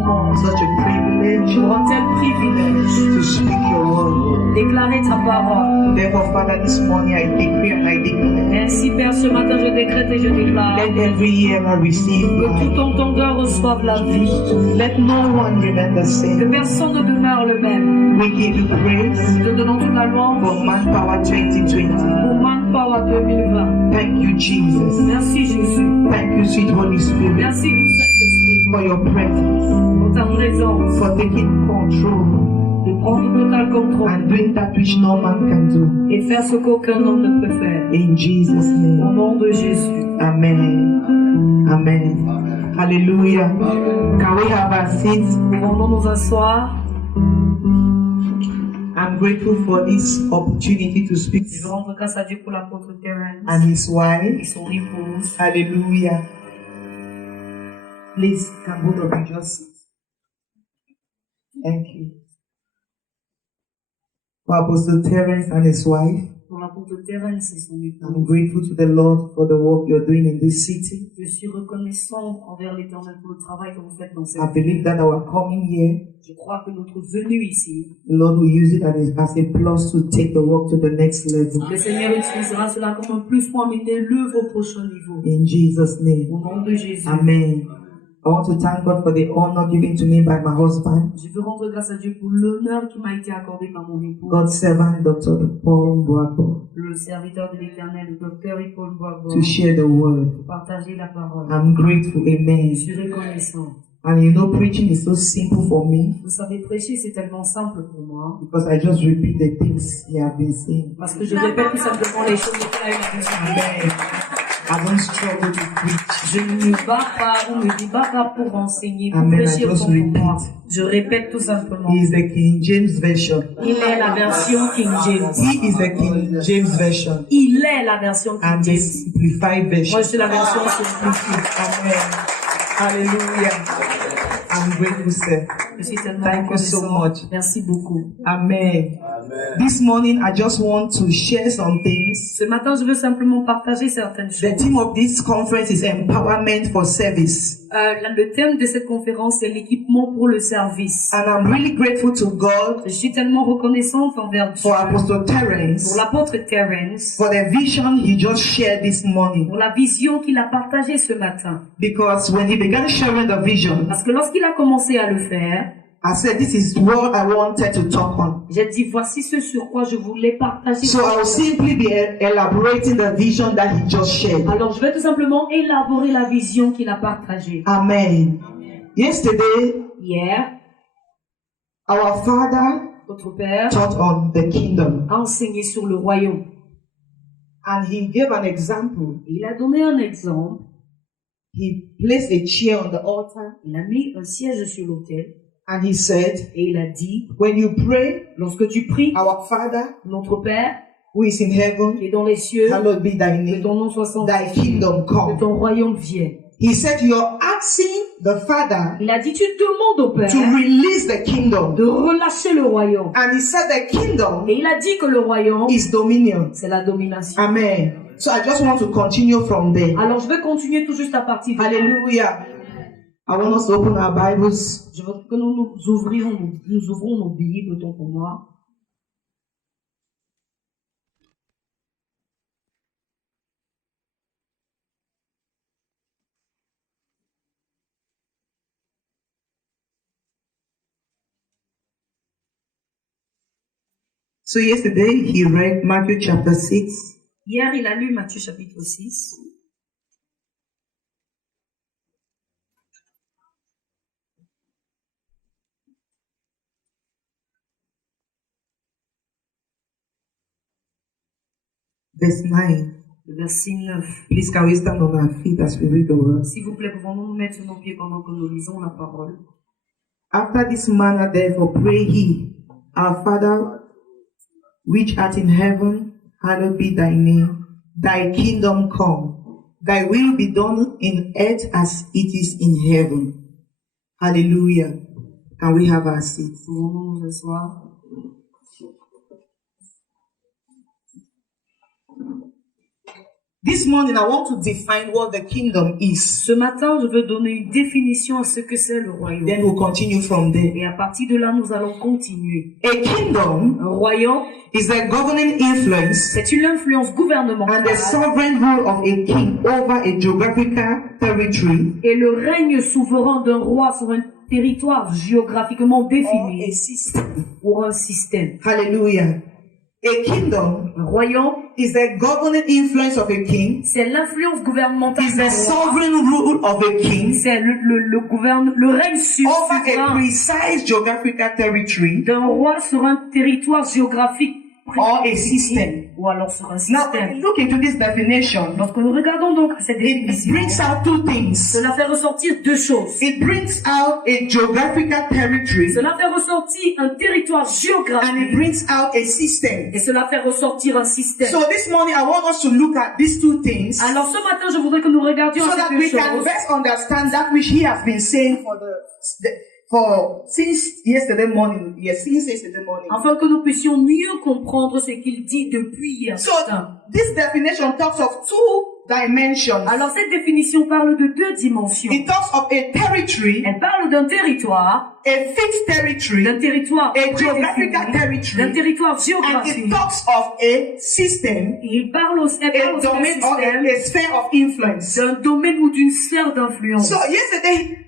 moment. Such a privilege Pour un tel privilège. to speak your word. Déclarer ta parole. Therefore, Father, this morning I decree and I declare. Ainsi, Père, ce matin, je décrète et je déclare Let every hearer receive que tout life. entendeur reçoive la vie. Let no one remain the Que same. personne ne demeure le même. We give you praise Nous te donnons toute la louange for Manpower 2020. pour Manpower 2020. Thank you, Jesus. Merci, Jésus. Thank you, sweet Holy Spirit, Merci, tout Saint-Esprit, for your presence, pour ta présence, for taking control de prendre total contrôle and doing that which no man can do. et faire ce qu'aucun homme ne peut faire. In Jesus' Au name. nom de Jésus. Amen. Amen. Hallelujah. Can we have our seats? Pouvons-nous nous asseoir? I'm grateful for this opportunity to speak Je rends grâce à Dieu pour l'apôtre Terence and his et wife. son épouse. Hallelujah. Please, can both of you just sit? Thank you. For Apostle Terence and his wife, Pour l'apôtre Terence et son I'm épouse. grateful to the Lord for the work you're doing in this city. Je suis reconnaissant envers l'Éternel pour le travail que vous faites dans cette I ville. believe that our coming here, Je crois que notre venue ici, the Lord will use it as a plus to take the work to the next level. le Seigneur utilisera cela comme un plus pour amener l'œuvre au prochain niveau. In Jesus' name. Au nom de Jésus. Amen. I want to thank God for the honor given to me by my husband, Je veux rendre grâce à Dieu pour l'honneur qui m'a été accordé par mon époux, God's servant, Dr. Paul Boabo, le serviteur de l'Éternel, le docteur Paul Boabo, to share the word. pour partager la parole. I'm grateful. Je Amen. suis reconnaissant. And you know, preaching is so simple for me Vous savez, prêcher, c'est tellement simple pour moi, because I just repeat the things he have been saying. parce que je répète tout simplement les choses qu'il a eu à dire. Amen. I don't struggle to preach. Je ne me bats pas ou me débat pas pour enseigner, pour Amen. prêcher I just autant pour moi. repeat. Je répète tout simplement. He is the King James Version. Il est la version King James. He is the King James Version. Il est la version King I'm the James. simplified version. Moi, je suis la version simplifiée. Amen. Hallelujah. I'm grateful, sir. Je suis tellement Thank you so reconnaissant. much. Merci beaucoup. Amen. This morning, I just want to share some things. Ce matin, je veux simplement partager certaines The choses. theme of this conference is Empowerment for Service. Le thème de cette conférence est l'équipement pour le service. And I'm really grateful to God Je suis tellement reconnaissante envers Dieu for Apostle pour Terence, l'apôtre Terence, for the vision he just shared this morning. pour la vision qu'il a partagée ce matin. Because when he began sharing the vision, Parce que lorsqu'il a commencé à le faire, I said, this is what I wanted to talk on. j'ai dit voici ce sur quoi je voulais partager. So I'll simply be elaborating the vision that he just shared. Alors je vais tout simplement élaborer la vision qu'il a partagée. Amen. Yesterday, Hier, our father notre Père taught on the kingdom. a enseigné sur le royaume. And he gave an example. Il a donné un exemple. He placed a chair on the altar Il a mis un siège sur l'autel and he said, et il a dit, when you pray, lorsque tu pries, our Father notre Père who is in heaven, qui est dans les cieux, hallowed be thy que name, ton nom soit thy sanctifié, kingdom que come. ton royaume vienne. He said, you're asking the Father Il a dit, tu demandes au Père to release the kingdom. de relâcher le royaume. And he said the kingdom Et il a dit que le royaume, is dominion. c'est la domination. Amen. So I just want to continue from there. Alors je vais continuer tout juste à partir de là. Hallelujah. I want us to open our Bibles. Je veux que nous ouvrons nos Bibles, autant pour moi. So yesterday he read Matthew chapter 6. Hier, il a lu Matthieu chapitre 6. Verse 9. Verset 9. Please can we stand on our feet as we read the word? S'il vous plaît, pouvons-nous nous mettre sur nos pieds pendant que nous lisons la parole. After this manner therefore pray ye, our Father which art in heaven, hallowed be thy name. Thy kingdom come. Thy will be done in earth as it is in heaven. Hallelujah. Can we have our seats? Pouvons-nous nous asseoir? This morning, I want to define what the kingdom is. Ce matin, je veux donner une définition à ce que c'est le royaume. Then we'll continue from there. Et à partir de là, nous allons continuer. A kingdom Un royaume, is a governing influence c'est une influence and gouvernementale the sovereign rule of a king over a geographical territory et le règne souverain d'un roi sur un territoire géographiquement or défini a system. ou un système. Hallelujah. A kingdom Un royaume, is the governing influence of a king, c'est l'influence gouvernementale is d'un the roi. sovereign rule of a king C'est le règne over a souverain precise geographical territory d'un roi sur un territoire géographique or a system. ou alors sur un Now, when système. you look into this definition, Lorsque nous regardons donc cette it définition, brings out two things. cela fait ressortir deux choses. It brings out a geographical territory Cela fait ressortir un territoire and it géographique brings out a system. et cela fait ressortir un système. So this morning I want us to look at these two things Alors ce matin, je voudrais que nous regardions so ces that deux we can choses best understand that which he has been saying since yesterday morning. Yes, since yesterday morning. afin que nous puissions mieux comprendre ce qu'il dit depuis hier So matin. this definition talks of two dimensions. Alors cette définition parle de deux dimensions. It talks of a territory, Elle parle d'un territoire, a fixed territory, d'un territoire a geographical prédéfini, d'un territory, territoire and géographique. it talks of a system, Et il parle aussi a d'un domain or système, a sphere of influence. d'un domaine ou d'une sphère d'influence. So yesterday,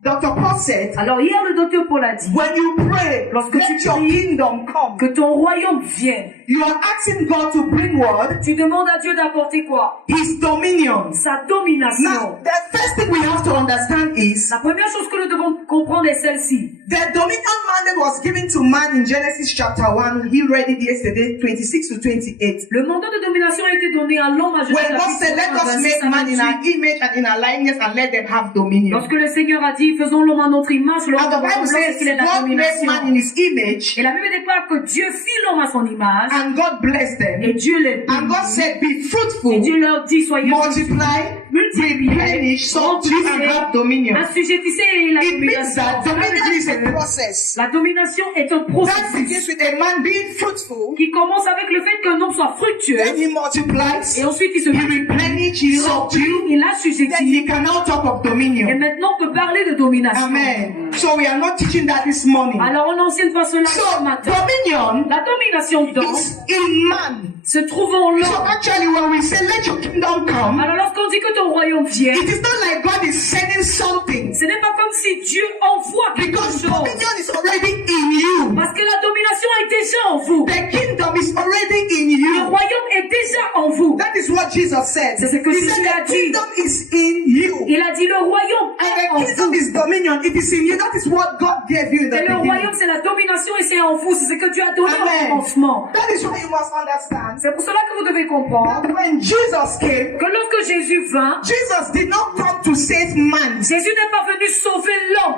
Dr. Paul said, Alors hier, le docteur Paul a dit, when you pray, Lorsque let tu your pries, kingdom come. que ton royaume vienne. You are asking God to bring what? Tu demandes à Dieu d'apporter quoi? His dominion. Sa Now, domination. the first thing we have to understand is La première chose que nous devons comprendre est celle-ci. the dominion mandate was given to man in Genesis chapter 1. He read it yesterday, 26 to 28. Le mandat de domination a été donné à l'homme à Genèse When God said, let us make man in our image and in our likeness and let them have dominion. Lorsque le Seigneur a dit, faisons l'homme à notre image, l'homme And the à notre Bible ressemblance, says, qu'il est la God made man in domination. his image Et la Bible déclare que Dieu fit l'homme à son image, and God blessed them. et Dieu les And God bénit. said, be Et fruitful, Dieu leur dit, soyez multiply, multipliés, replenish, subdue and have dominion. assujettissez la It means domination. that Cela veut dominion is dire a que process. la domination est un That processus begins with a man being fruitful, qui commence avec le fait qu'un homme soit fructueux, then he multiplies, et ensuite il se he replenishes, he subdues, il then assujettit, he can now talk of et dominion. maintenant on peut parler de domination. Amen. So we are not teaching that this morning. Alors on n'enseigne pas cela So ce matin. dominion La domination donc is in man. se trouve en So l'homme. actually when we say let your kingdom come, Alors lorsqu'on dit que ton royaume vient, it is not like God is sending something, ce n'est pas comme si Dieu envoie quelque because chose. dominion is already in you. Parce que la domination est déjà en vous. The kingdom is already in Le you. royaume est déjà en vous. That is what Jesus said. C'est ce que He Jésus said a the dit. kingdom is in you. Il a dit le royaume And est the en kingdom vous. is dominion. It is in you. That is what God gave you in the Et le beginning. royaume c'est la domination et c'est en vous. C'est ce que Dieu a donné Amen. au commencement. That is why you must understand C'est pour cela que vous devez comprendre that when Jesus came, que lorsque Jésus vint, Jesus did not come to save man. Jésus n'est pas venu sauver l'homme.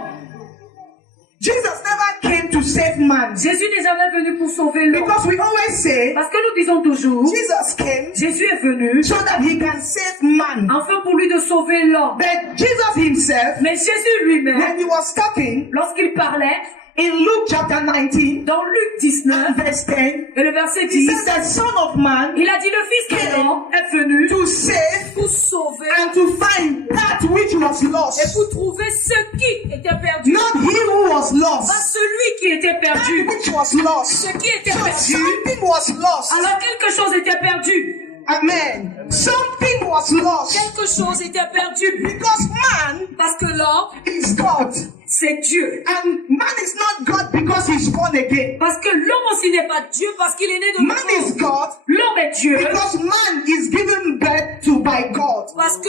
Jesus never came to save man. Jésus n'est jamais venu pour sauver l'homme. Because we always say Parce que nous disons toujours, Jesus came Jésus est venu so that he can save man. afin pour lui de sauver l'homme. But Jesus himself, Mais Jésus lui-même, when he was talking lorsqu'il parlait, in Luke chapter 19, dans Luc 19, verse 10, et le verset he 10, says the Son of Man il a dit le Fils de l'homme est venu to save pour sauver and to find that which was et lost. pour trouver ce qui était perdu. Not he who was Pas lost, celui qui était that perdu. which was lost. Ce qui était So perdu. something was lost. Alors quelque chose était perdu. Amen. Something was lost. Quelque chose était perdu. Because man Parce que l'homme, is God. c'est Dieu. And man is not God because he's born again. Parce que l'homme aussi n'est pas Dieu parce qu'il est né de Man is nouveau. God L'homme est Dieu because man is given birth to by God. parce que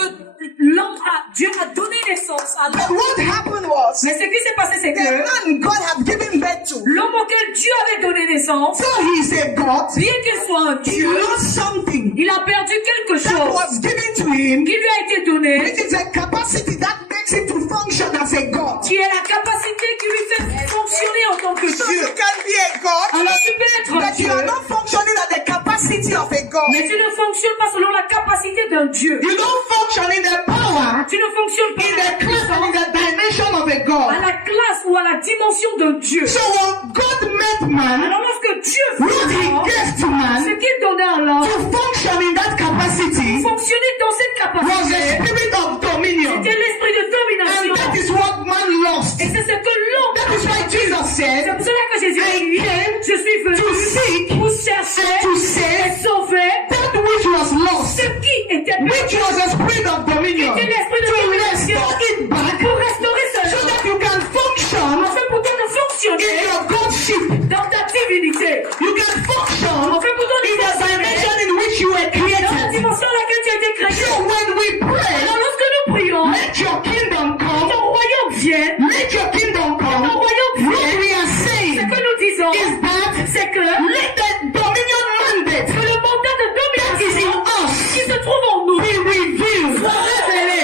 Dieu a donné naissance à But l'homme. what happened was, Mais ce qui s'est passé, c'est the que man God had given birth to, l'homme auquel Dieu avait donné naissance, so he's a God, bien qu'il soit un he Dieu, lost something il a perdu quelque that chose was given to him, qui lui a été donné, which is a capacity that makes him to function as a God. qui est la capacité qui lui fait fonctionner en tant que So Dieu. you can be a God, Alors tu peux être un but you are Dieu, not functioning at the capacity of a God. mais tu ne fonctionnes pas selon la capacité d'un Dieu. You don't function in the power, Tu ne fonctionnes pas in à the la class, and in puissance, the dimension of a à God. la classe ou à la dimension d'un Dieu. So when God met man, Alors lorsque Dieu what fait he l'homme, gave to man ce qu'il donnait à l'homme, to function in that capacity capacity Fonctionner dans cette was a capacité, spirit of dominion. c'était l'esprit de And domination. that is what man lost. Et c'est ce que l'homme That is why Jesus C'est said, pour cela que Jésus a dit, je suis venu to seek pour chercher and to et save sauver that which was lost, ce qui était which perdu, was a spirit of dominion, c'était l'esprit de to domination, restore it back pour restaurer so cela, that you can function afin pour toi de in fonctionner your Godship. dans ta divinité, You can function afin pour toi de in the fonctionner dimension in which you were dans la created. dimension à laquelle tu as été créé. So when we pray, Alors lorsque nous prions, let your kingdom que come, ton royaume vienne, let your kingdom come. ton royaume What vienne, we are ce saying que nous disons, is that c'est que let the dominion mandate que le mandat de that is in domination qui us se trouve en nous be revealed. soit révélé.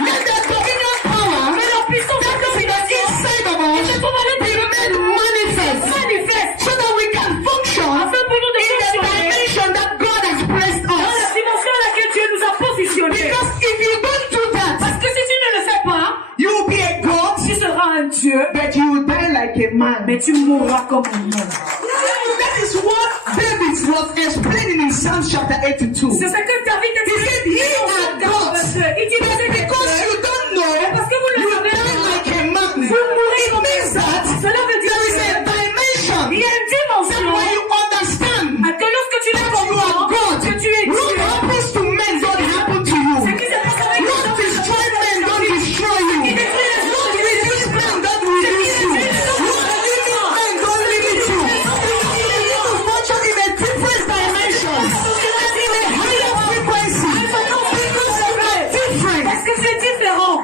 Let the dominion power Que la puissance de that is in the domination inside of qui us se trouve à be l'intérieur de made nous manifest manifeste so that we can function afin pour nous de in the fonctionner dimension that God has placed dans la us. dimension à laquelle Dieu nous a positionnés. Because if you don't do that, Parce que si tu ne le fais pas, you will be a God, tu seras un Dieu, but you will die like a man. mais tu mourras comme un homme. That is what David was explaining in Psalm chapter 82. C'est ce que David a dit. He had God. Il dit But because you don't know, parce que vous ne you savez die pas, like a man. vous mourrez It comme means that cela veut dire there is a que dimension il y a une that dimension when you understand que lorsque tu la that you are comprends, God, que tu es what Dieu, happens to men don't happen to you. ce qui se passe avec les What hommes, destroy men don't destroy you. What reduce men don't reduce you. What limit men don't limit you. You need to function in a different dimension, in a higher frequency, because you are different. parce que tu es différent.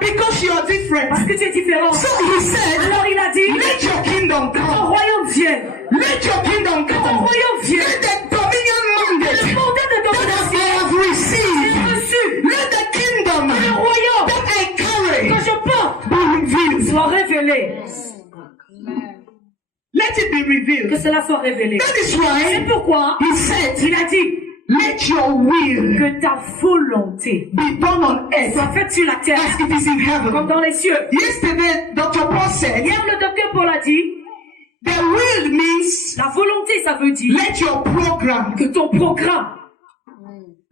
Because you are different. Parce que tu es différent. So he said, Alors il a dit, let your kingdom ton come. royaume vienne. Let your kingdom Ton come. royaume vienne. Let the dominion mandate Le mandat de that I domination have received, est reçu. let the kingdom Le royaume that I carry que je porte be revealed. soit révélé. Let it be Que revealed. cela soit révélé. That is C'est why pourquoi he said, il a dit let your will que ta volonté be done on earth soit faite sur la terre as it is in comme heaven. dans les cieux. Yesterday, Dr. Paul said, Hier, le docteur Paul a dit, the will means la volonté, ça veut dire let your program, que ton programme,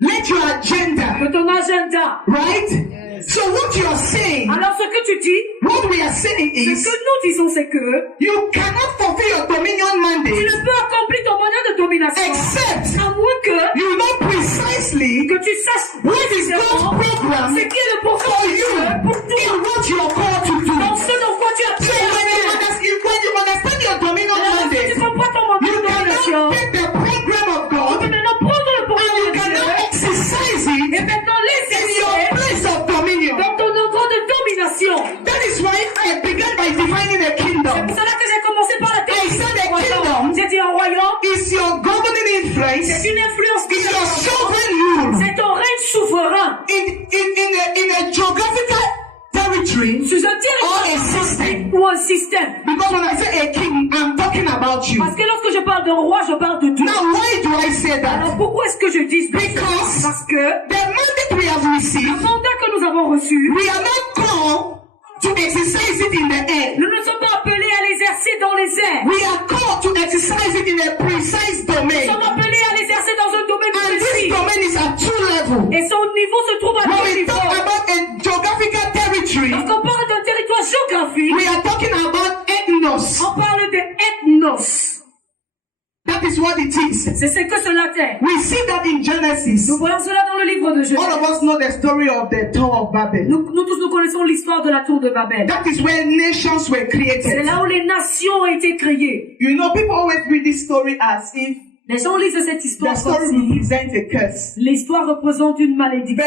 let your agenda, que ton agenda. right? So what you are saying, Alors ce que tu dis, what we are saying ce is, que nous disons, c'est que you cannot fulfill your dominion tu mandate ne peux accomplir ton mandat de domination except à moins que you know precisely tu saches what is God's program ce qui est le for programme de you Dieu pour toi, in what you are called to do. dans ce dans quoi tu as So pris à when you faire. understand your dominion Alors si tu mandate, comprends ton mandat you de domination, cannot take the program of tu God peux maintenant prendre le and programme you de Dieu cannot exercise et it maintenant in your l'exercer place of dominion. dans ton endroit de domination. That is why I began by defining a C'est kingdom. pour cela que j'ai commencé par la I said a royaume. kingdom J'ai dit un royaume, is your governing influence, c'est une influence is your qui sovereign rule c'est ton règne souverain in a geographical territory sur un or a territoire system. ou un système. Because when I say a king, I'm talking about you. Parce que lorsque je parle d'un roi, je parle de Dieu. Now, why do I say Alors that? pourquoi est-ce que je dis ça? Because Parce que the mandate we have le received, mandat que nous avons reçu, we are not called to exercise it in the air. nous ne sommes pas appelés à l'exercer dans les airs. We are called to exercise it in a precise Nous domain. sommes appelés à l'exercer dans un domaine And this précis. domain is at two levels. Et son niveau se trouve à When deux we niveaux. talk about a geographical territory, Lorsqu'on parle d'un territoire géographique, we are talking about ethnos. on parle de ethnos. That is what it is. C'est ce que cela est. We see that in Genesis. Nous voyons cela dans le livre de All Genèse. of us know the story of the Tower of Babel. Nous tous nous connaissons l'histoire de la tour de Babel. That is where nations were C'est created. là où les nations ont été créées. You know, people always read this story as if Les gens lisent cette the histoire story comme si represents a curse. l'histoire représente une But malédiction.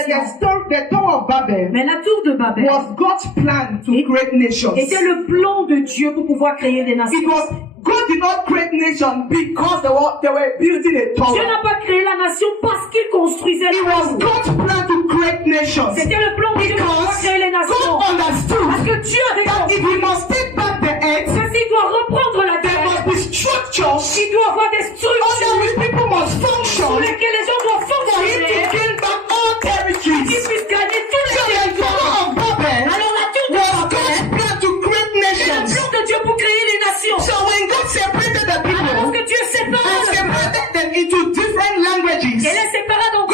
the Tower of Babel Mais la tour de Babel was God's plan to create nations. était le plan de Dieu pour pouvoir créer des It nations. was God did not create nations because they were building a Dieu tower. n'a pas créé la nation parce qu'il construisait It la was tour. God's plan to create nations. C'était le plan de Dieu pour pouvoir créer les Because nations. God Parce understood que Dieu avait that if compris He must take back the earth, que s'il doit reprendre la there must terre, be structures il doit avoir des under structures which people must sur function lesquelles les gens doivent for Him fonctionner, to gain back all qu'ils territories. puissent gagner tous So les the territoires. Tower of Babel Alors la tour de was Babel, God's plan to create c'est le nations. plan de Dieu pour créer les nations. So when God separated the Alors people lorsque Dieu sépare and le peuple, separated them into different languages, et les sépara dans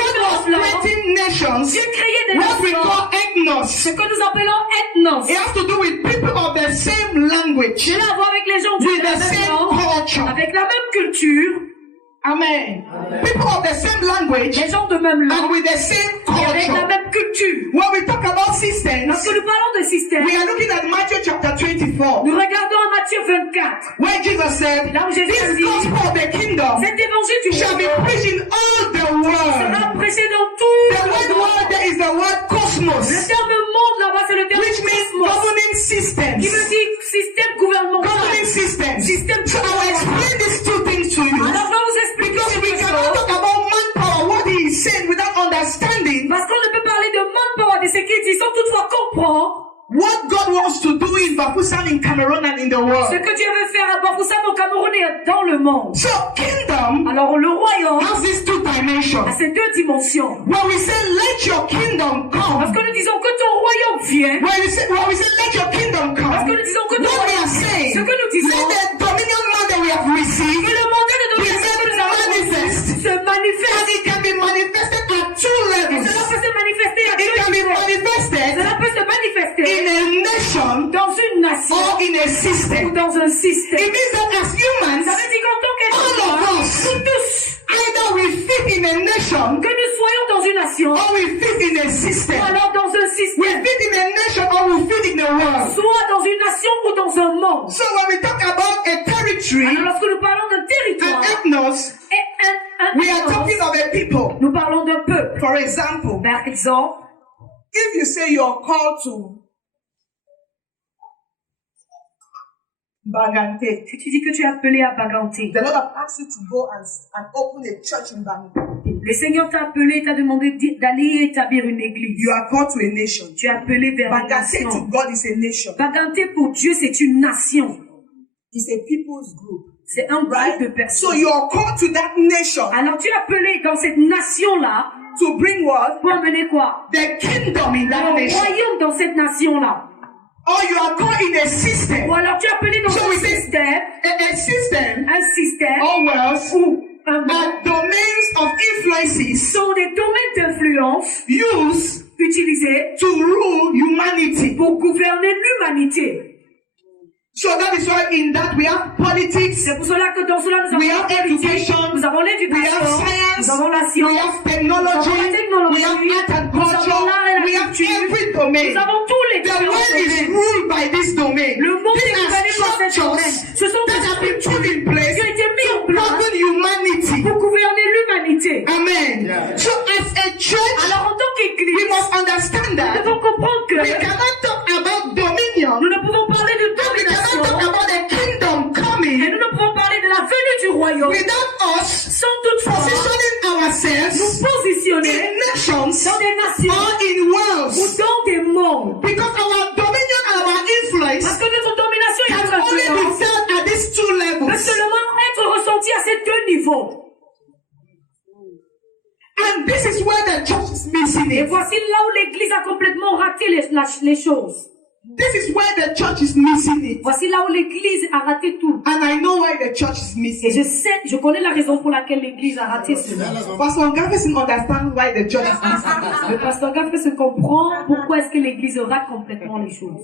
same language, J'ai à voir avec les gens with de la the même same langue, culture. avec la même culture, Amen. People of the same language les gens de même and langue, with the same et avec la culture. même culture. When we talk about systems, Lorsque nous parlons de système, we are looking at Matthew chapter 24, nous regardons en Matthieu 24, where Jesus said, là où Jésus a this dit, gospel of the kingdom cet évangile du shall be royaume preached in all the world. sera prêché dans tout The le word monde. world there is the word Le cosmos, terme monde là-bas, c'est le terme which means cosmos, governing qui systems. veut dire système gouvernemental. Governing systems. Système So I will explain these two things to you. Alors, je vais vous expliquer Because ces we deux cannot choses. talk about manpower, what he is saying, without understanding Parce qu'on ne peut parler de manpower, de ce qu'il dit, sans toutefois comprendre what God wants to do in Bafoussam, in Cameroon, and in the ce world. que Dieu veut faire à Bafoussam, au Cameroun et dans le monde. So kingdom Alors, le royaume has these two dimensions. a ces deux dimensions. When we say let your kingdom come, Lorsque nous disons que ton royaume vienne, when we say let your kingdom come, lorsque nous disons que ton what we royaume are vienne, saying, ce que nous disons, let the dominion mandate we have que received le mandat de domination que nous avons manifest. se manifeste. And it can be manifested at two Et levels. cela peut se manifester à It deux can be niveaux. manifested Cela peut se manifester in a nation dans une nation or in a ou system. dans un système. It means that as humans, Ça veut dire qu'en tant qu'être all of humain, us, nous tous, either we fit in a nation que nous soyons dans une nation, or we fit in a ou system. alors dans un We système, fit in a nation or we fit in the world. soit dans une nation ou dans un monde. So when we talk about a territory, Alors lorsque nous parlons d'un an territoire ethnos, et un we are ethnos, talking of a people. nous parlons d'un peuple. For example, Par exemple, if you say you're called to Bagante, si tu dis que tu es appelé à Baganté, the Lord have asked you to go and open a church in Bagante. le Seigneur t'a appelé, t'a demandé d'aller établir une église. You are called to a nation. Tu es appelé vers une Bagante to nation. God is a nation. Baganté pour Dieu, c'est une nation. It's a people's group. C'est un groupe de So personnes. you are called to that nation Alors tu es appelé dans cette nation-là to bring what? pour amener quoi? The kingdom in that Le nation. royaume dans cette nation-là. Or you are called in a system. Ou alors tu es appelé dans So un we say système, a system un or wealth ou un monde. are domains of influences Sont des domaines d'influence used utilisés to rule humanity. pour gouverner l'humanité. So that is why in that we have politics, C'est pour cela que dans cela nous avons we have la politique, education, nous avons we l'éducation, have science, nous avons la we science, have technology, nous avons la technologie, we have art and nous avons l'art et culture, la we have culture, every domain. nous avons tous les The différents world is domaines. ruled by this domain. Le monde These est are gouverné par cette domaine. structures Ce sont that des have been put in structures place qui ont été mises en to place govern humanity. pour gouverner l'humanité. Amen. So as a church, Alors en tant we qu'Église, must understand nous that devons comprendre que we cannot talk about dominion. nous ne pouvons parler de We cannot domination talk about the kingdom et coming nous ne pouvons parler de la venue du royaume without us sans toutefois positioning nous ourselves positionner in nations dans des nations or in ou worlds. dans des mondes. Because our dominion and our Parce influence que notre domination et can notre only be influence felt at these two peut levels. seulement être ressentie à ces deux niveaux. And this is where the church is missing Et it. voici là où l'Église a complètement raté les choses. This is where the church is missing it. Voici là où l'Église a raté tout. And I know why the church is Et missing it. je connais la raison pour laquelle l'Église a raté cela. Pastor Gafferson understands why the church is missing it. Le pasteur Gaffrey se comprend pourquoi est-ce que l'Église rate complètement les choses.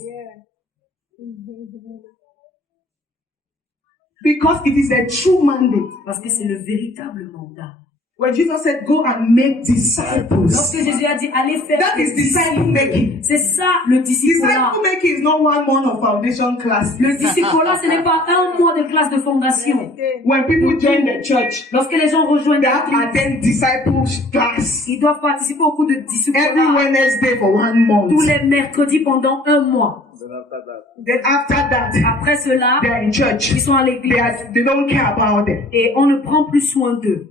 Because it is a true mandate. Parce que c'est le véritable mandat. When Jesus said, go and make disciples. Lorsque Jésus a dit allez faire That des is disciple making. c'est ça le disciple-là. Disciple making is not 1 month of foundation class. Le disciple-là, ce n'est pas un mois de classe de fondation. When people join the church, Lorsque les gens rejoignent they have to l'Église, attend disciples class ils doivent participer au cours de every disciple-là Wednesday for 1 month. tous les mercredis pendant un mois. Then after that, Après cela, they are in church. ils sont à l'église They don't care about them. et on ne prend plus soin d'eux.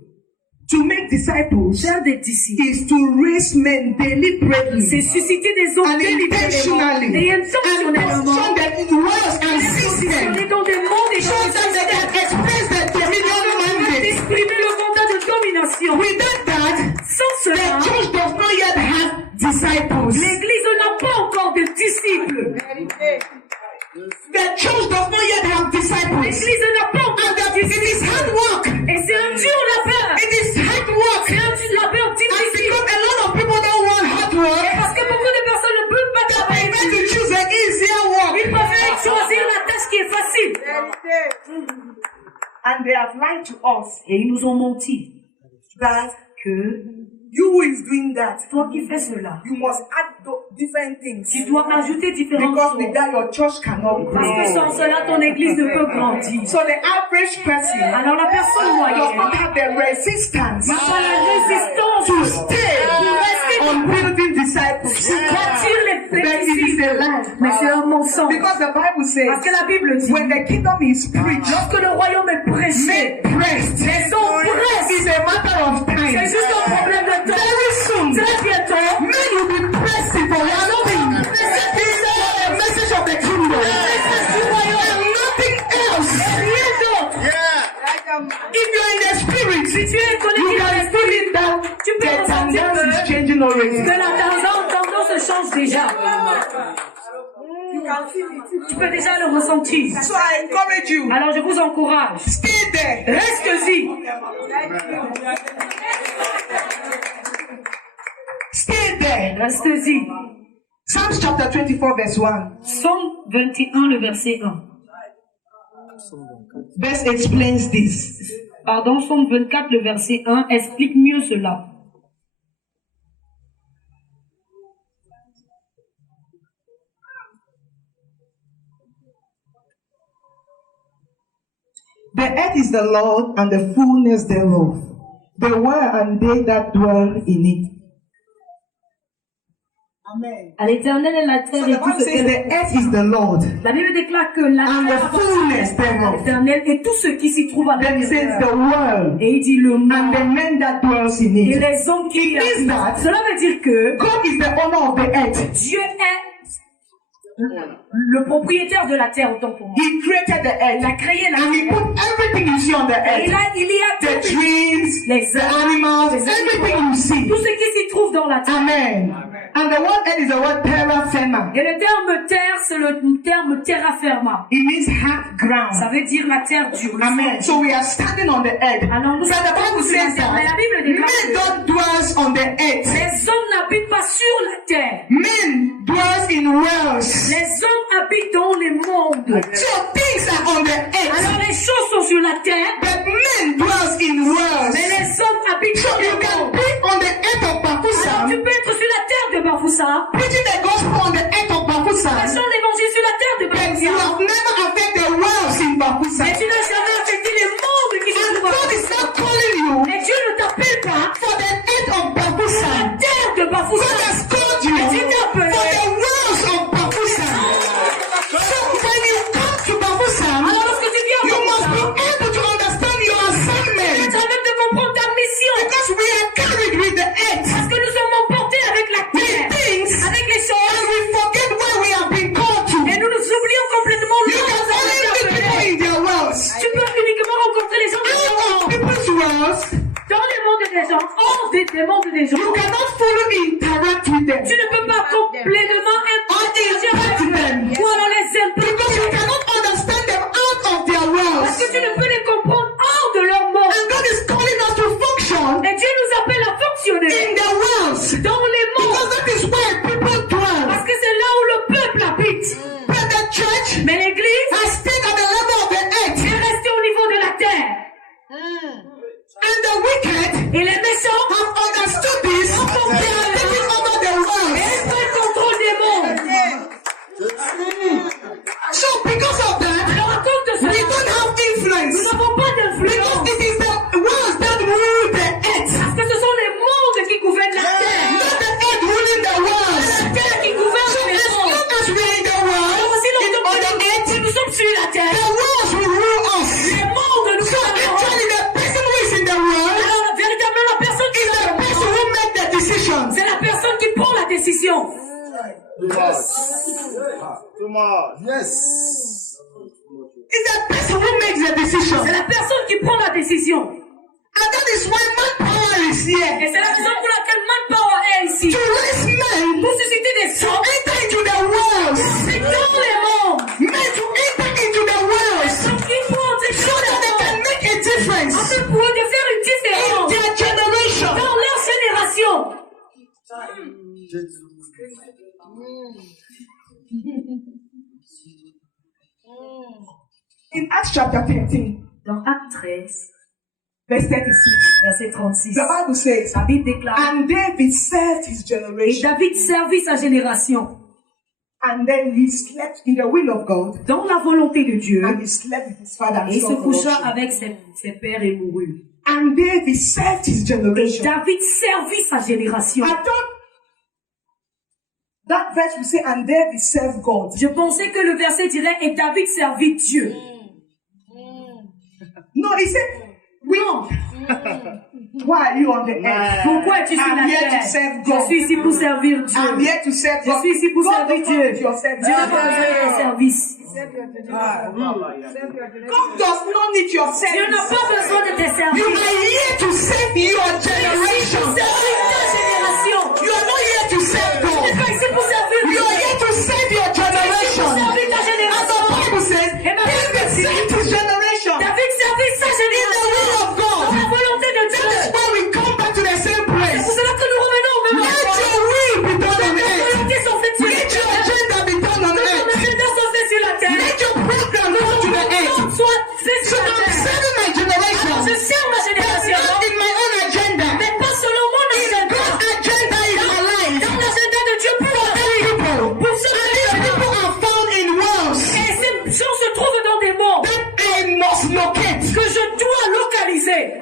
To make disciples Faire des disciples, is to raise men deliberately c'est susciter des hommes and délibérément intentionally et and intentionnellement, position them in worlds and positionner systems dans des mondes et so dans des that they can systèmes express their dominion afin mandate. d'exprimer le mandat de domination. Without that, Sans the cela, church does not yet have disciples. l'Église n'a pas encore de disciples. The church does not yet have disciples. L'Église n'a pas encore And de it is disciples. hard work. Et c'est un dur labeur. It is hard work. C'est un labeur And difficile. because a lot of people don't want hard work, Parce que beaucoup de personnes ne peuvent pas they travailler. prefer to choose an easier work. Ils préfèrent choisir la tâche And they have lied to us Et ils nous ont menti. that Que you who is doing that, toi qui fais cela, you must add different things. tu dois ajouter différentes Because choses. without your church cannot Parce que grow. sans cela, ton église ne peut grandir. So the average person Alors la personne does moyenne not have the resistance n'a pas la résistance to stay pour rester on building disciples. pour bâtir les But it is disciples. a lie. Mais c'est un mensonge. Because the Bible Parce says, que la Bible dit, when the kingdom is preached, lorsque le royaume est prêché, make pressed. les hommes pressent. It's a matter of C'est time. juste un problème de temps. Very soon, Très bientôt, men will be pressing for one thing. It's the message of the kingdom. And nothing else. rien d'autre. If you're in the spirit, Si tu es you connecté dans can l'esprit, feel it that tu peux the ressentir tendance is que changing already. la tendance change déjà. Tu peux déjà le ressentir. So I encourage you, Alors je vous encourage. stay there. Reste-y. Stay there. Reste-y. Psalms chapter 24 verse 1. Psaume 21, le verset 1. Verse explains this. Pardon, Psaume 24, le verset 1 explique mieux cela. The earth is the Lord and the fullness thereof, the world and they that dwell in it. Amen. À l'Éternel est la terre So et the tout Bible ce says the qu'elle... earth is the Lord La Bible déclare que la and terre the appartient fullness à thereof. l'Éternel et tout ce qui s'y trouve à Then it says l'intérieur. the world Et il dit le and monde the men that dwells in et it. les hommes qui y It means habitent. that Cela veut dire que God is the owner of the earth. Dieu est le propriétaire de la terre, autant pour moi. He created the Il a earth créé la and he terre. put everything you see on the Et earth. il y a The tout, trees, les the animals, everything you see. tout ce qui s'y trouve dans la terre. Amen. And the word earth is the word terra firma. Et le terme terre, c'est le terme terra firma. It means hard ground. Ça veut dire la terre dure. le Amen. sol. So we are standing on the earth. Alors nous So the Bible sommes sur la says terre. Mais la that Bible déclare men que don't dwell on the earth. les hommes n'habitent pas sur la terre. Men dwell in wells. Les hommes habitent dans les mondes. So things are on the earth. Alors les choses sont sur la terre, But men dwell in mais wells. les hommes habitent So dans you les can mondes. be on the earth of Alors tu Bafoussam, peux être sur la terre de Bafoussa, preaching the gospel on the earth of Bafoussam, prêchant l'évangile sur la terre de but you Bafoussa. have never affected the wells in Mais Bafoussam. tu n'as jamais affecté les mondes qui se And trouvent à God is Bafoussa. not calling you Et Dieu ne t'appelle pas for the earth of la Bafoussam. terre de God Bafoussa. has called you Mais Dieu t'a for appelé. the wells of Bafoussam. So when you come to Bafoussam, Alors lorsque tu viens à you must be Bafoussa, able to understand your tu assignment es en train de comprendre ta mission. because we are carried with the earth, Parce que nous sommes emportés avec la with terre, things, avec les and choses. we forget where we have been called to. Et nous nous oublions complètement You can only meet people in their wells. Tu peux uniquement rencontrer les gens qui Out of sont people's wells, dans les mondes des gens, hors des mondes des gens. you cannot fully interact with them. Tu ne peux pas complètement interagir avec eux. Ou alors les Because you impliquer. cannot understand them out of their Parce wells. que tu ne peux les comprendre hors de leur monde. And God is calling us to function Et Dieu nous appelle à fonctionner in the wells. dans les mondes. Because that is where people dwell. Parce que c'est là où le peuple habite. But the church Mais l'église has stayed at the level of the earth. est restée au niveau de la terre. And the wicked Et les méchants have understood this. They are taking over the wells. ils prennent contrôle des mondes. So because of that, Alors à cause de we cela, don't have nous influence. n'avons pas Because d'influence. it is the wells that rule the earth. Parce que ce sont les mondes qui gouvernent la terre. Not the earth ruling the wells. La terre qui gouverne So les as mondes. long as we are in the Alors world, voici on the notre earth, si nous sommes sur la the terre, wells will rule us. les mondes nous So gouverneront. actually the person who is in the world Alors véritablement la personne qui is est the dans le person monde, who makes the decisions. c'est la personne qui prend la décision. Yes. It's the person who makes the decision. C'est la personne qui prend la décision. And that is why manpower is here. Et c'est la raison pour laquelle Manpower est ici. To raise men Pour susciter des to hommes, enter into the wells. c'est dans les mondes. Men to enter into the wells. Donc il faut entrer So dans that they les can mondes. make a difference Afin pour eux de faire une in différence their generation. dans leur génération. In Acts chapter 13, Dans Acte 13, verse 36. verset 36, The Bible says, la Bible déclare, and David served his et generation, David servit sa génération and then he slept in the will of God, dans la volonté de Dieu, and he slept with his father and et il se son coucha corruption. avec ses pères et mourut. And David served his Et generation. David servit sa génération. I thought that verse will say, and David served God. Je pensais que le verset dirait, et David servit Dieu. No, he said, Non. why are you on the earth? Pourquoi es-tu sur I'm la here to terre? serve Je God. suis ici pour servir I'm Dieu. here to serve Je God. suis ici pour God servir does not Dieu. need your service. Dieu n'a pas besoin de tes services. God does not need your Dieu n'a service. pas besoin de tes You services. are here to save your generation. Servir ta génération. You are not here to save Tu n'es God. pas ici pour servir You Dieu. are here to save your Tu es ici generation. pour servir ta As the génération. Bible says, Et ma Bible David dit, saved his generation. David servit sa In the génération. will of Dans God. la volonté de Dieu. That is why we come back to the same C'est pour place. cela que nous revenons au même Let endroit. your will be done on Les earth. volontés sont faites sur la Let your terre. agenda be done on Nos earth. agendas sont faits sur la terre. Let your program go to the earth. Soit fait So sur la I'm terre. serving my generation. Alors je sers ma But génération. not in my own agenda. Mais pas selon mon agenda. God's agenda is alive. Dans l'agenda de Dieu pour la vie. Pour ceux And these people are found in worlds et ces gens se trouvent dans des mondes that I must locate. que je dois localiser.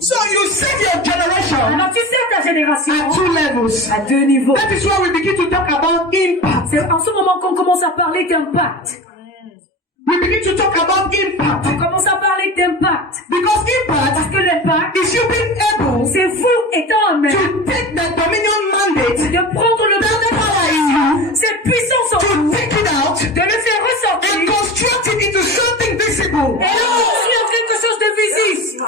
So you save your generation Alors tu sers ta génération at two levels. à deux niveaux. That is why we begin to talk about impact. C'est en ce moment qu'on commence à parler d'impact. We begin to talk about impact. On commence à parler d'impact. Because impact Parce que l'impact, is you being able c'est vous étant en main to take the dominion mandate, de prendre le that power in you, cette puissance en to vous, take it out de le faire and ressortir construct it into something visible. et le construire en quelque chose de visible.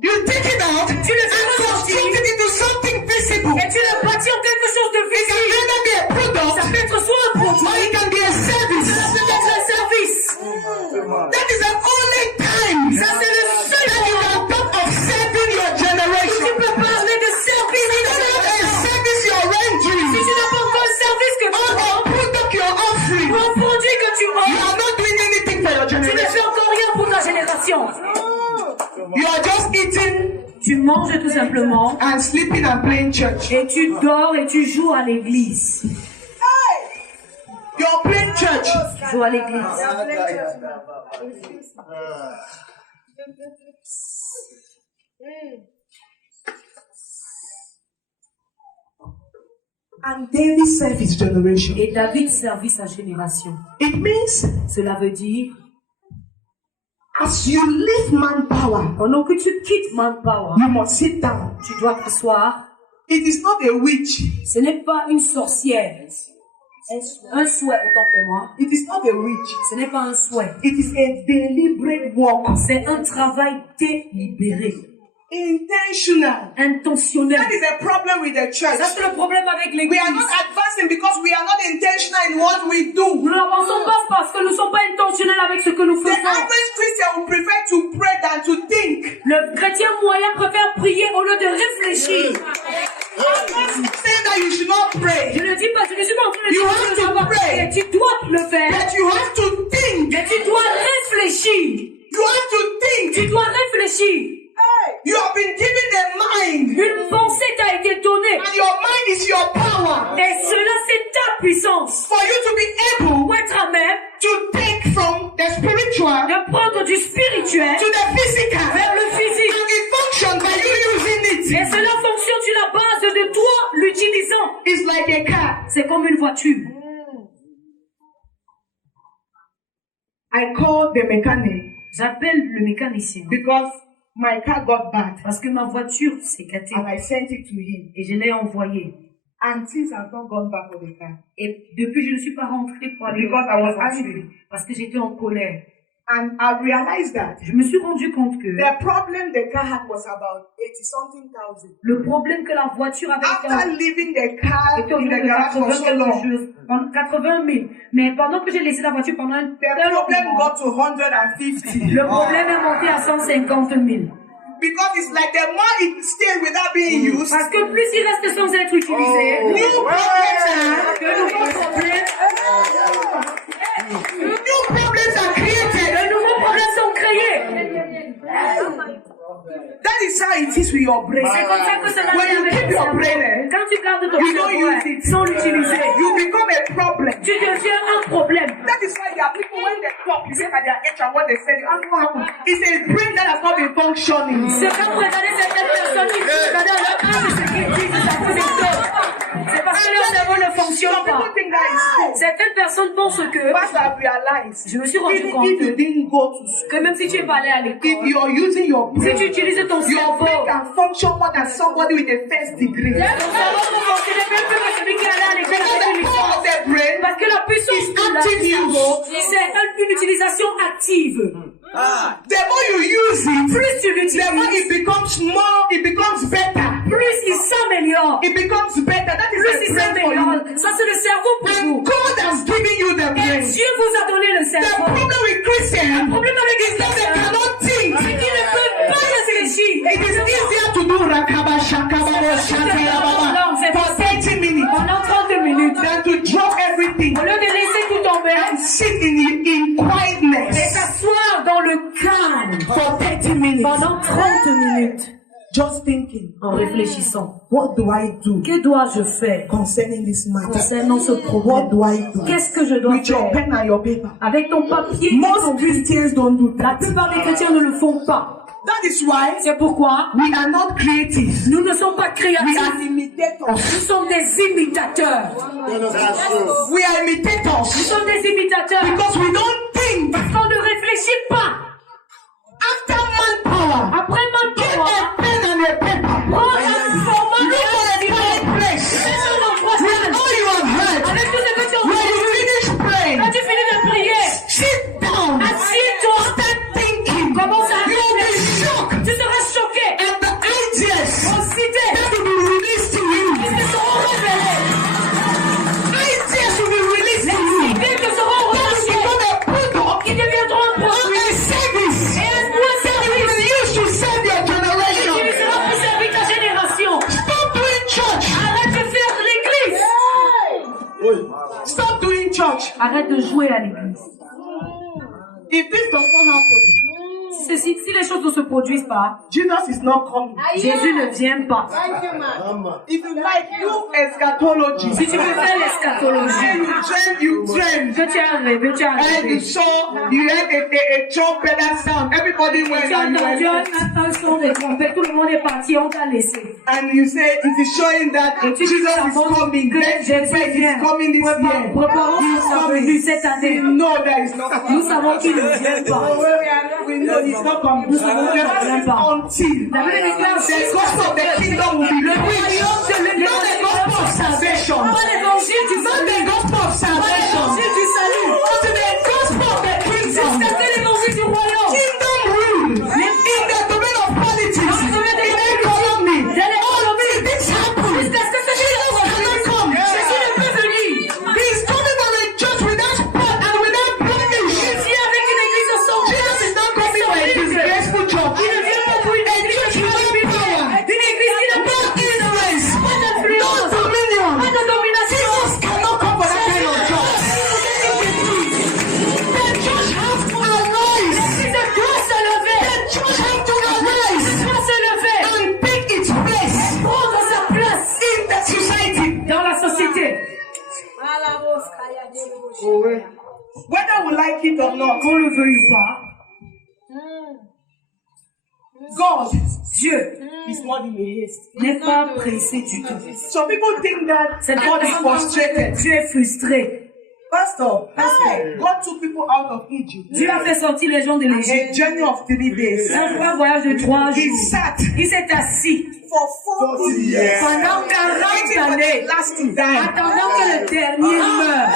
You take it out Tu le fais and construct ressortir it into something visible. et tu le bâtis en quelque chose de It can visible. either be a Ça product peut être soit un or produit, it can be a service. ça peut être un service. That is the only time Ça c'est le seul that you moment can talk of serving your où tu generation. peux parler de service. If you don't have a service you're rendering, Si tu n'as pas encore le service que tu or a offres, product you're offering, ou un produit que tu you offres, are not doing anything for your tu ne generation. fais encore rien pour ta génération. You are just eating Tu manges tout simplement and sleeping and playing church. et tu dors et tu joues à l'église. You're playing church. Tu joues à l'église. And David served his generation. Et David servit sa génération. It means Cela veut dire, as you leave manpower, pendant que tu quittes Manpower, you must sit down. tu dois t'asseoir. It is not a witch. Ce n'est pas une sorcière. Un souhait, autant pour moi. It is not a witch. Ce n'est pas un souhait. It is a deliberate work. C'est un travail délibéré, Intentional. intentionnel. That is a problem with the church. Ça, c'est le problème avec We l'église. are not advancing because we are not intentional in what we do. Nous n'avançons pas parce que nous ne sommes pas intentionnels avec ce que nous The faisons. average Christian will prefer to pray than to think. Le chrétien moyen préfère prier au lieu de réfléchir. I'm not saying that you should not pray, Je ne dis pas, je ne suis pas en train de You dire have que to tu dois pas pray. prier. Tu dois le faire. but you have to think. Mais tu dois réfléchir. You have to think. Tu dois réfléchir. You have been given a mind, Une pensée t'a été donnée. and your mind is your power. Et cela, c'est ta puissance. For you to be able Pour être à même to take from the spiritual de prendre du spirituel to the physical, vers le physique. and it functions by you using Et it. cela fonctionne sur la base de toi l'utilisant. It's like a car. C'est comme une voiture. I called the mechanic J'appelle le mécanicien because my car got bad, parce que ma voiture s'est gâtée and I sent it to him. et je l'ai envoyée. And since I've not gone back for the car, Et depuis, je ne suis pas rentrée pour aller Because I à la was voiture angry. parce que j'étais en colère. and I realized that Je me suis rendu compte que the problem the car had was about 80-something thousand. le problème que la voiture avait After leaving the car était autour in the de garage for 80 so quelque long, chose, pendant 80 000. Mais pendant que j'ai laissé la voiture pendant un the très long problem moment, got to 150. le problème est monté à 150 000. Because it's like the more it stays without being used, Parce que plus il reste sans être utilisé, new problems are. que nouveaux problèmes, your brain. C'est comme ça que cela When vient you avec keep ton your cerveau. brain, Quand tu gardes ton you don't cerveau use it. sans l'utiliser, You become a problem. tu deviens un problème. That is why there are people when they talk, you look at their age and what they say, you ask what happened. It's a brain that has not been functioning. C'est quand vous regardez certaines personnes qui disent, regardez leur âge, ce qu'ils disent, ça vous étonne. C'est parce que leur cerveau ne fonctionne Some pas. people think that is true. Certaines personnes pensent que, But I realized, je me suis rendu even compte if you didn't go to school, que même si tu es pas allé à if l'école, you're using your si brain, tu utilises ton your brain cerveau, can function more than somebody with a first degree. ton cerveau peut fonctionner même plus que celui qui est allé à l'école Because avec the une power licence. of the brain Parce que la puissance is de la active cerveau, use. c'est une utilisation active. The more you use it, Plus tu the more l'utilises, it becomes more, it becomes better. plus il s'améliore. It becomes better. That is Plus the il brain for s'améliore. you. Ça, c'est le cerveau pour And vous. God has given you the Et brain. Dieu vous a donné le The cerveau. problem with Christians Le problème avec is les that they chrétiens, cannot think. c'est qu'ils ne peuvent pas réfléchir. It is easier to do rakaba shakaba shakaba for 30 minutes Pendant 30 minutes, than to drop everything au lieu de laisser tout tomber and sit in et quietness s'asseoir dans le calme for 30 minutes. pendant 30 minutes Just thinking, en réfléchissant. what do I do Que dois-je faire concerning this matter? concernant ce What problème? do I do? Qu'est-ce que je dois With your faire? pen and your paper. Avec ton papier et ton Most stylo. Christians don't do La that. plupart des chrétiens ne le font pas. That is why C'est pourquoi we are not creative. nous ne sommes pas We créatifs. are imitators. Nous sommes des imitateurs. That's true. We are Nous imitators sommes des imitateurs because we don't think. parce qu'on ne réfléchit pas. After manpower, Après get maintenant, a pen and a paper. prends un format Look for a et un quiet stylo. place. Mets-le dans ton With salle. all you have heard, Avec tout ce que tu as when you entendu, finish praying, quand tu finis de prier, sit down. assieds-toi. Start thinking. Commence à You will be réfléchir. shocked Tu seras choqué. at the ideas Aux idées that will be released to you. qui te seront révélées. Ideas will be released to you. Idées te seront That will relâchées. become a product Qui deviendront un or produit. a service Et un that will service. be used to serve your Tu generation. seras pour servir ta génération. Stop doing church. Arrête de faire l'église. Stop doing church. Arrête de jouer à l'église. If this does not happen, Si les choses ne se produisent pas, Jesus is not coming. Jésus ne vient pas. If you like, do eschatology. Si tu veux faire l'eschatologie, You dream. que tu as rêvé, tu as And you rêvé. saw, you heard a trumpet that sound. Everybody went Tu as and you entendu went. un son de trompette, tout le monde est parti, on t'a laissé. And you say it is showing that Et tu dis Jesus ça is montre coming. que Let's Jésus say vient. he's coming this year. Préparons He's sa coming. venue cette année. We know that he's not Nous coming. savons qu'il ne vient pas. We know he's not coming. Nous savons qu'il ne vient pas. Until La Bible déclare the gospel of the kingdom will be le preached. royaume de Not the gospel of salvation. Pas l'évangile du Not the salut. gospel of Pas salvation. l'évangile du salut. To the gospel of the kingdom. C'est l'évangile du royaume. Kingdom rule in the domain of politics, in the economy. All of it, this happens. Jusqu'à ce que ce Jesus cannot come. Jésus ne peut venir. He's coming on a church without spot and without blemish. Il vient avec une église sans Jesus is not coming for a disgraceful church. Il ne vient pas pour une église qui n'a pas power. Une église qui n'a pas d'influence. Pas No d'influence. dominion. Pas de domination. Jesus cannot come for that kind of church. The church has to arise. L'église doit se lever. The church has to arise Doit se lever. and take its place Prendre sa place in the society. dans la société. Whether we like it or not, Qu'on le veuille ou pas, God Dieu is not in a haste. n'est pas pressé du tout. Some people think that C'est God is frustrated. Dieu est frustré. Pastor, God took people out of Egypt. Dieu a fait sortir les gens de A l'Égypte. journey of 3 days. Un voyage de 3 He jours. sat Il s'est assis for 40 years. pendant 40 années, Last to die. attendant que le dernier meure.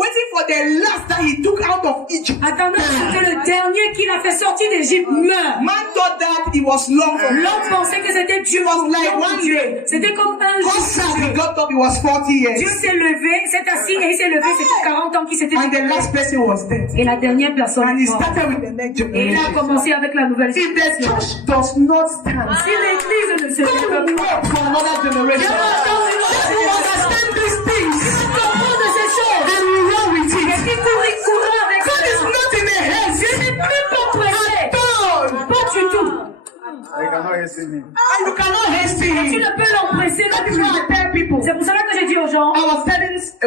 Waiting for the last that he took out of Egypt. Attendant que le dernier qu'il a fait sortir d'Égypte meure. Man thought that it was long for L'homme pensait que c'était Dieu. was like one day. C'était comme un God jour. sat, he got up, it was 40 Dieu years. s'est levé, s'est assis et il s'est levé. C'était 40 ans qu'il s'était And the last person was dead. Et la dernière personne And est he morte. started with the next Et il a generation. commencé avec la nouvelle If the génération. church does not stand, Si l'église ne se God lève will pas, work for another generation. Let you understand these things comprends de ces choses. and we roll with Et it. qui courant avec God is ça. not in a haste. Dieu n'est plus pas pressé. At all. Pas du tout. I cannot hear me. And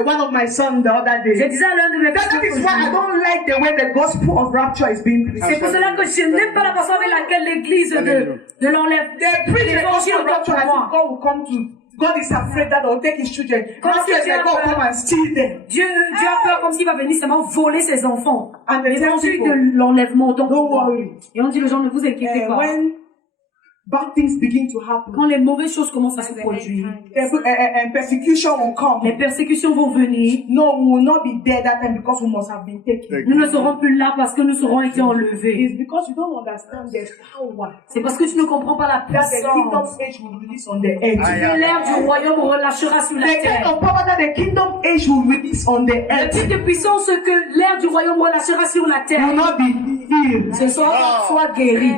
one of my sons the other Je day. disais à l'un de mes That is why I fils, don't like the way the gospel of rapture is being c'est preached. pour cela que je n'aime pas la façon avec laquelle l'église de l'enlève. They preach the L'évangile gospel of autant rapture pour as if moi. God will come to. God is afraid that will take his children. Comme Rapture si is Dieu a like God peur. come and steal them. Dieu a peur comme s'il va venir seulement voler ses enfants. And they tell L'évangile people, de l'enlèvement autant pour don't moi. worry. Et on dit aux gens, ne vous inquiétez pas. When bad things begin to happen, Quand les mauvaises choses commencent à se produire, and persecution will come. les persécutions vont venir. No, we will not be there that time because we must have been taken. Nous ne serons plus là parce que nous serons été enlevés. It's because you don't understand the power C'est parce que tu ne comprends pas la that the puissance kingdom age will release on the earth. que l'ère du royaume relâchera sur la The kind terre. of power that the kingdom age will release on the Le earth type de puissance que l'ère du royaume relâchera sur la will terre. not be healed. Ce soit guéri.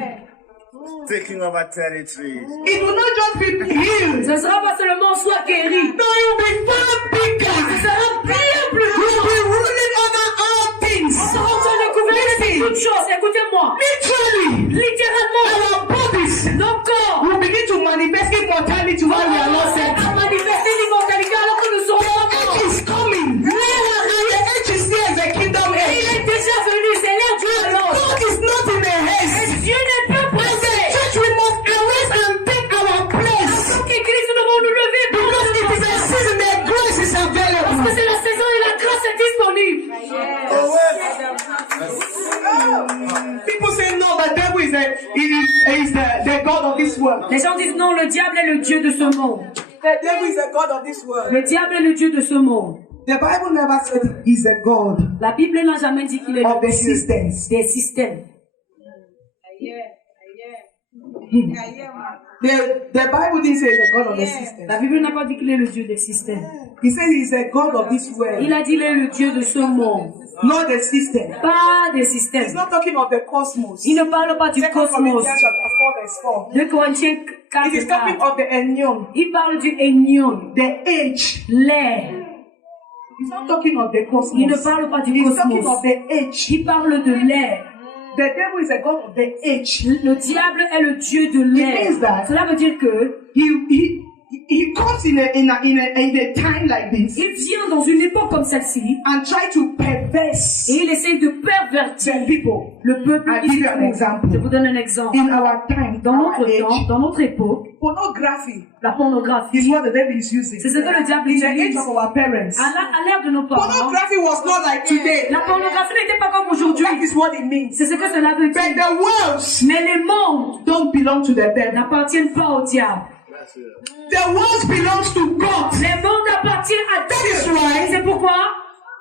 Taking over territories. It will not just be healed. Ce ne sera pas seulement soit guéri. No, it will be far Ce bigger. sera bien plus You will grand. be ruling over all On things. sera en train de gouverner toutes choses. Écoutez-moi. Literally, Littéralement, our bodies nos corps will begin to manifest immortality while we are not commenceront set. à manifester l'immortalité alors que nous serons pas Age morts. is coming. The age is here as the kingdom Il age. est déjà venu, c'est l'ère du royaume. God is not in a haste. Dieu n'est pas As a pressé. church, we must arise and take our place. En tant qu'église, nous devons nous lever pour Because it is a season that grace is parce que available. c'est la saison et la grâce est disponible. People say no, the devil is the God of this world. Les gens disent non, le diable est le Dieu de ce monde. The devil is the God of this world. Le diable est le Dieu de ce monde. The Bible never said he's the God La Bible n'a jamais dit qu'il est of le the Dieu systems. des systèmes. The Bible didn't say he's the God of the systems. La Bible n'a pas dit qu'il est le Dieu des systèmes. He said he's the God of this Il world, a dit qu'il est le Dieu de ce monde, not the system. pas des He's systèmes. not talking of the cosmos. Il ne parle pas du 2 cosmos. Corinthians chapter 4 verse 4. 2 Corinthiens 4, It is talking 4. of the Enyon, Il parle du Aignon, the age. l'air. He's not talking of the cosmos. Il ne parle pas du He's talking cosmos. of the age. Il parle de l'air. The devil is a God of the age. Le diable est le Dieu de l'air. means that- Cela veut dire que He comes in a time like this il vient dans une époque comme celle-ci and try to perverse et il essaye de pervertir the people. le peuple I'll give you an qui example. Je vous donne un exemple. In our time, Dans our notre age, temps, dans notre époque, pornography la pornographie, is what the devil is using. c'est ce que le diable In the age utilise. of our parents, À l'ère de nos parents, pornography was not like today. la pornographie n'était pas comme aujourd'hui. That is what it means. C'est ce que cela veut But dire. the worlds Mais les mondes don't belong to the devil. n'appartiennent pas au diable. The worlds belongs to God. Les mondes appartiennent à That is Dieu. why C'est pourquoi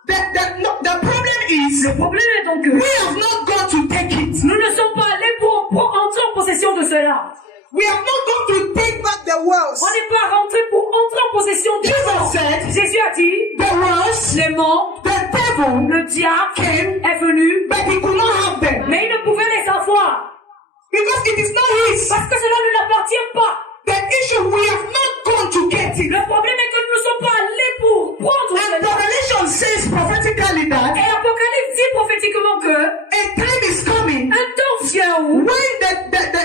the problem is le problème est donc que we have not gone to take it. nous ne sommes pas allés pour entrer en possession de cela. We have not gone to take back the worlds. On n'est pas rentré pour entrer en possession du Jesus monde. said, Jésus a dit, the worlds, les mondes, the devil, le diable came, est venu, but he could not have them. mais il ne pouvait les avoir. Because it is not his. Parce que cela ne l'appartient pas. The issue, we have not gone to get it. Le problème est que nous ne sommes pas allés pour prendre And cela. Revelation says prophetically Et that l'Apocalypse dit prophétiquement que a time is coming un temps vient où when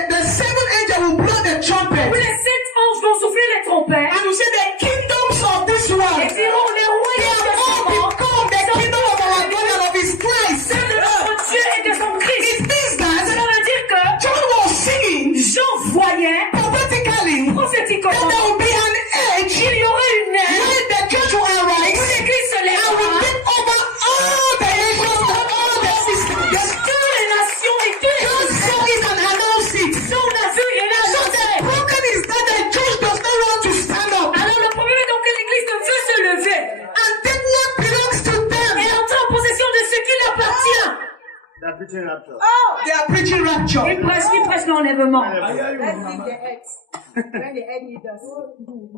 the seven angel will blow the trumpet les 7 anges vont souffler les trompettes and will say the kingdoms of this world, et diront les they royaumes have de ce all monde become the kingdom of our God and of his Christ. ceux de notre Dieu et de son Christ. It means that Cela veut dire que John was singing Jean voyait prophetically that prophétiquement there will be an age qu'il y aurait une ère when the church will où arise l'Église se and will lèvera take over all the nations and all the systems. toutes les nations et tous les God saw it and announced it. Jean l'a vu et l'a So the annoncé. problem is that the church does not want to stand up Alors le problème est donc que l'Église ne veut se lever and take what belongs to them. et entrer en possession de ce qui lui appartient. They're preaching rapture. They are preaching rapture. Il prêche l'enlèvement.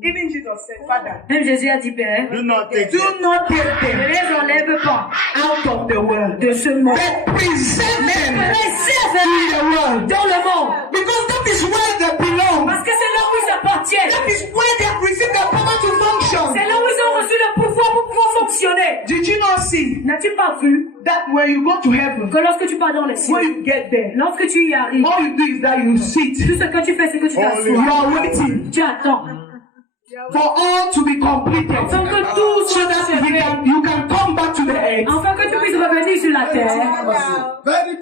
Even Jesus said, Father, Même Jésus a dit, Père, Do not take do them. not take ne them les enlève pas out of the world, de ce monde. but present them in Réserve-les the world. dans le monde. Because that is where they belong. Parce que c'est là où ils appartiennent. That is where they have received the power to function. C'est là où ils ont reçu le pouvoir pour pouvoir fonctionner. Did you not see N'as-tu pas vu that when you go to heaven, que lorsque tu pars dans les cieux, when you get there, lorsque tu y arrives, all you do is that you sit, tout ce que tu fais, c'est que tu you t'assois. are waiting. Tu attends. For all to be completed. Afin que tout So soit that achevé. you can come back to the earth. Afin que tu puisses revenir sur la terre.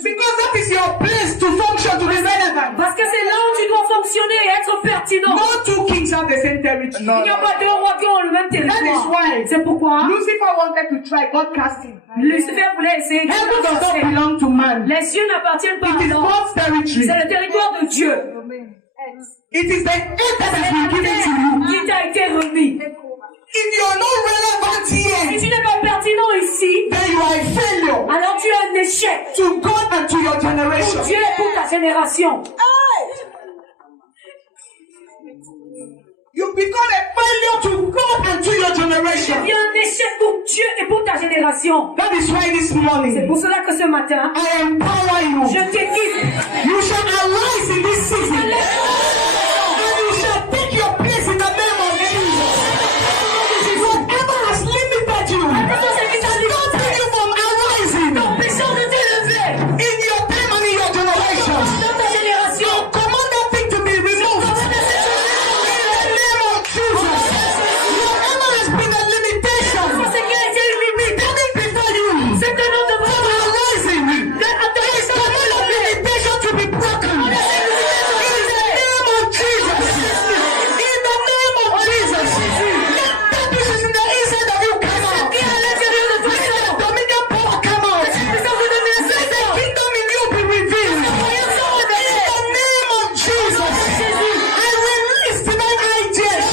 Because that is your place to function, to be relevant. Parce que c'est là où tu dois fonctionner et être pertinent. No two kings have the same territory. Il n'y a pas deux rois qui ont le même That is territoire. why C'est pourquoi Lucifer wanted to try God casting. Lucifer voulait essayer de Heaven does not chasser. belong to man. Les cieux n'appartiennent pas It à is l'homme. God's territory. C'est le territoire de Dieu. It is the earth that has been given to you. Qui t'a été remis. If you are not relevant Si here, tu n'es pas pertinent ici, then you are a failure alors tu es un échec to God and to your pour generation. Dieu et pour ta génération. You become a failure to God and to your Tu generation. es un échec pour Dieu et pour ta génération. That is why this C'est morning pour cela que ce matin, I empower you. je t'équipe. You shall arise in this season and you shall take your place in the name of Jesus. Whatever has limited you, stopping you from arising Empêchant de t'élever in your time and in your generation, dans ta génération. command that thing to be removed in the name of Jesus. Whatever has been a limitation Ce qui a été limité, standing before you c'est que nous devons from arising, command that limitation to be broken in the name of Jesus. In the name of Jesus. Let that which is in the inside of you come out. Let the dominion power come out. Let the kingdom in you be revealed. In the name of Jesus. I release divine ideas.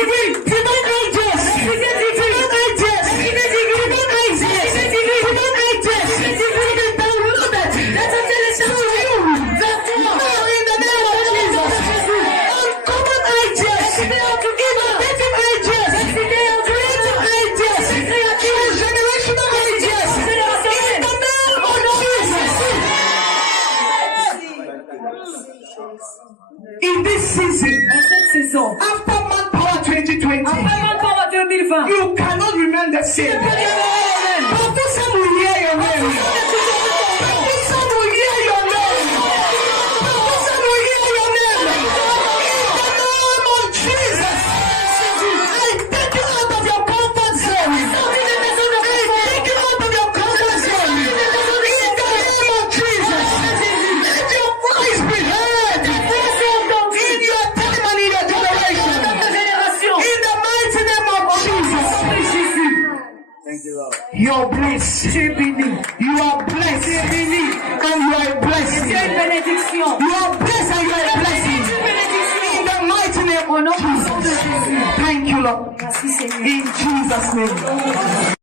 Divine ideas. Divine ideas. Divine ideas. Divine ideas. To be downloaded to you. Now in the name of Jesus. Uncommon ideas. Innovative ideas. Creative ideas. Generational ideas. In the name of Jesus. In this season, en cette saison. after Manpower 2020, Après encore en 2020. you cannot remain the same. Professor will hear your name. Professor will hear your name. Professor will hear your name. In the name of Jesus, I take you out of your comfort zone. I take you out of your comfort zone. In the name of Jesus, let your voice be heard in your time and in your generation. Génération. In the mighty name of Jesus. Jésus. Thank you, Lord. You're blessed. Tu es béni. You are blessed. And you are a blessing. Tu es une bénédiction. You are blessed and you are a blessing. In the mighty name Au of nom puissant de Jesus. Jésus. Thank you, Lord. Merci Seigneur. In Jesus' name.